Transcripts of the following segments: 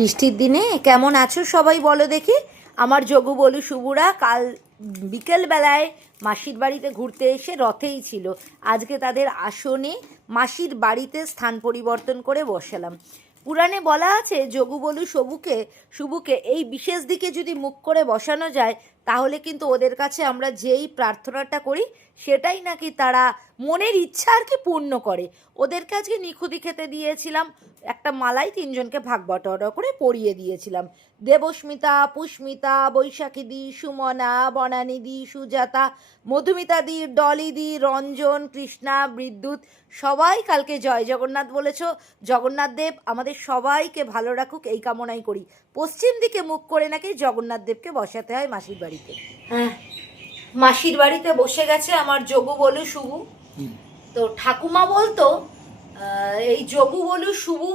বৃষ্টির দিনে কেমন আছো সবাই বলো দেখি। আমার যোগু বলু শুভুরা কাল বিকেলবেলায় মাসির বাড়িতে ঘুরতে এসে রথেই ছিল। আজকে তাদের আসনে মাসির বাড়িতে স্থান পরিবর্তন করে বসালাম। পুরাণে বলা আছে, যোগু বলু সবুকে শুভুকে এই বিশেষ দিকে যদি মুখ করে বসানো যায়, তাহলে কিন্তু ওদের কাছে আমরা যেই প্রার্থনাটা করি, সেটাই নাকি তারা মনের ইচ্ছা আর কি পূর্ণ করে। ওদেরকে আজকে নিখুঁতি খেতে দিয়েছিলাম, একটা মালাই তিনজনকে ভাগ বটরা করে পরিয়ে দিয়েছিলাম। দেবস্মিতা, পুষ্মিতা বৈশাখী দি সুমনা বনানী দি সুজাতা মধুমিতা দি ডলি দি রঞ্জন, কৃষ্ণা, বিদ্যুৎ, সবাই কালকে জয় জগন্নাথ বলেছ। জগন্নাথ দেব আমাদের সবাইকে ভালো রাখুক এই কামনাই করি। পশ্চিম দিকে মুখ করে নাকি জগন্নাথ দেবকে বসাতে হয় মাসির বাড়িতে। হ্যাঁ মাসির বাড়িতে বসে গেছে আমার যোগু বলু শুভু। তো ঠাকুমা বলতো এই যোগু বলু শুভু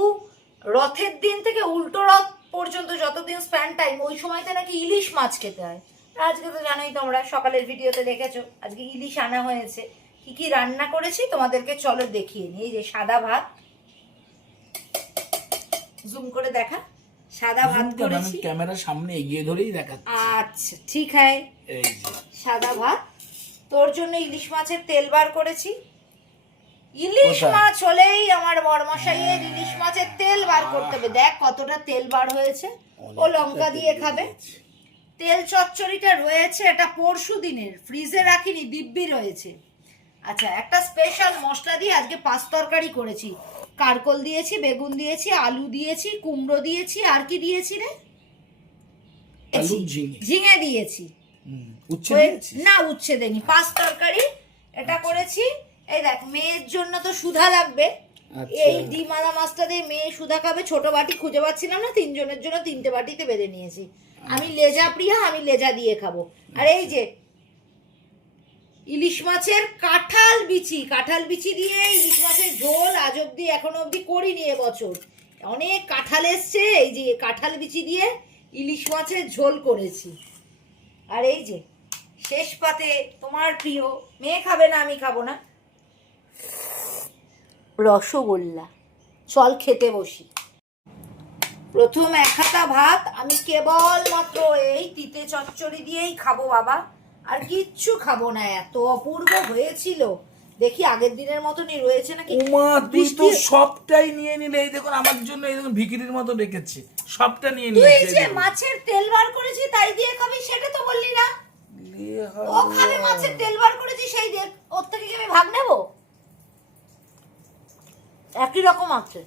রথের দিন থেকে উল্টো রথ পর্যন্ত যতদিন স্প্যান টাইম ওই সময়তে নাকি ইলিশ মাছ খেতে হয়। আজকে তো জানোই তোমরা সকালের ভিডিওতে দেখেছ আজকে ইলিশ আনা হয়েছে। কি কি রান্না করেছি তোমাদেরকে চলো দেখিয়ে নিই এই যে সাদা ভাত জুম করে দেখা। সাদা ভাত করেছি। ক্যামেরার সামনে এগিয়ে ধরেই দেখাচ্ছি। আচ্ছা ঠিক হয় সাদা ভাত। তোর জন্য ইলিশ মাছের তেল বার করেছি। ইলিশ মাছ হলেই আমার বড়মশাইয়ের ইলিশ মাছের তেল বার করতে হবে। দেখ কতটা তেল বার হয়েছে। ও লঙ্কা দিয়ে খাবে। তেল চচ্চড়িটা রয়েছে। এটা পরশু দিনের ফ্রিজে রাখিনি দিব্যি রয়েছে। আচ্ছা একটা স্পেশাল মশলা দিয়ে আজকে পাঁচ তরকারি করেছি। কারকল দিয়েছি বেগুন দিয়েছি আলু দিয়েছি কুমড়ো দিয়েছি আর কি দিয়েছি রে? ঝিঙে। দিয়েছি? না উচ্ছে দেনি পাঁচ তরকারি এটা করেছি। এই দেখ মেয়ের জন্য তো সুধা লাগবে। আচ্ছা। এই ডিম আদা মাছটা দিয়ে মেয়ে সুধা খাবে ছোট বাটি খুঁজে পাচ্ছিলাম না তিনজনের জন্য তিনটে বাটিতে বেঁধে নিয়েছি। আমি লেজা প্রিয়া আমি লেজা দিয়ে খাব। আর এই যে ইলিশ মাছের কাঁঠাল বিচি কাঁঠাল বিচি দিয়ে ইলিশ মাছের ঝোল আজ অব্দি এখনও অব্দি করিনি এবছর। অনেক কাঁঠাল এসছে, এই যে কাঁঠাল বিচি দিয়ে ইলিশ মাছের ঝোল করেছি। আর এই যে, শেষ পাতে তোমার প্রিয়, মেয়ে খাবে না আমি খাব না? রসগোল্লা, চল খেতে বসি। প্রথম এক হাতা ভাত, আমি কেবল মাত্র এই তিতে চচ্চড়ি দিয়েই খাব বাবা। আর কিচ্ছু খাব না এত অপূর্ব হয়েছিল। দেখি আগের দিনের মতনই রয়েছে নাকি? উমা তুই তো সবটাই নিয়ে নিলে এই দেখুন আমার জন্য এই দেখুন ভিকিরির মতো রেখেছে সবটা নিয়ে তুই নিয়েছে যে মাছের তেল বার করেছি তাই দিয়ে খাবি সেটা তো বললি না। ও খাবে মাছের তেল বার করেছি সেই দিয়ে ওর থেকে কি আমি ভাগ নেব? একই রকম আছে।